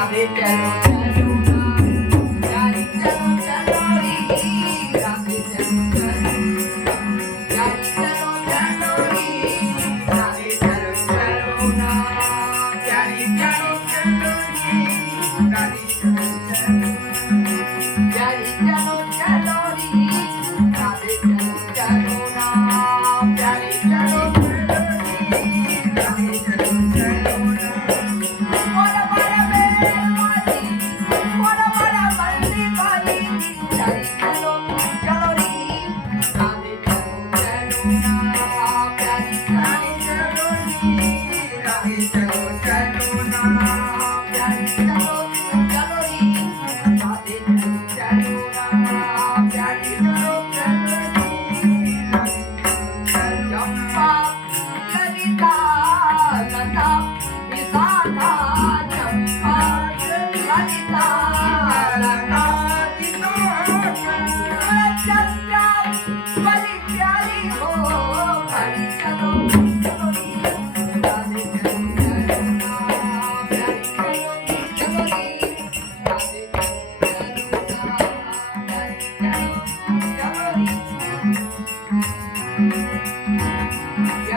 राधे चलो चलो ना प्यारी चलो चलो री राधे चलो चलो प्यारी चलो चलो री राधे चलो चलो ना प्यारी चलो चलो री राधे चलो चलो प्यारी चलो चलो री राधे चलो चलो ना प्यारी चलो चलो री राधे चलो चलो ना मोरा मोरा बेलवाली मोरा मोरा बल्ली वाली प्यारी चलो चलो री राधे चलो चलो ना प्यारी चलो चलो री राधे चलो चलो ना प्यारी चलो चलो री राधे चलो चलो ना प्यारी चलो चलो री राधे चलो चंपा ललिता लता विशाखा चंपा ललिता लता विशाखा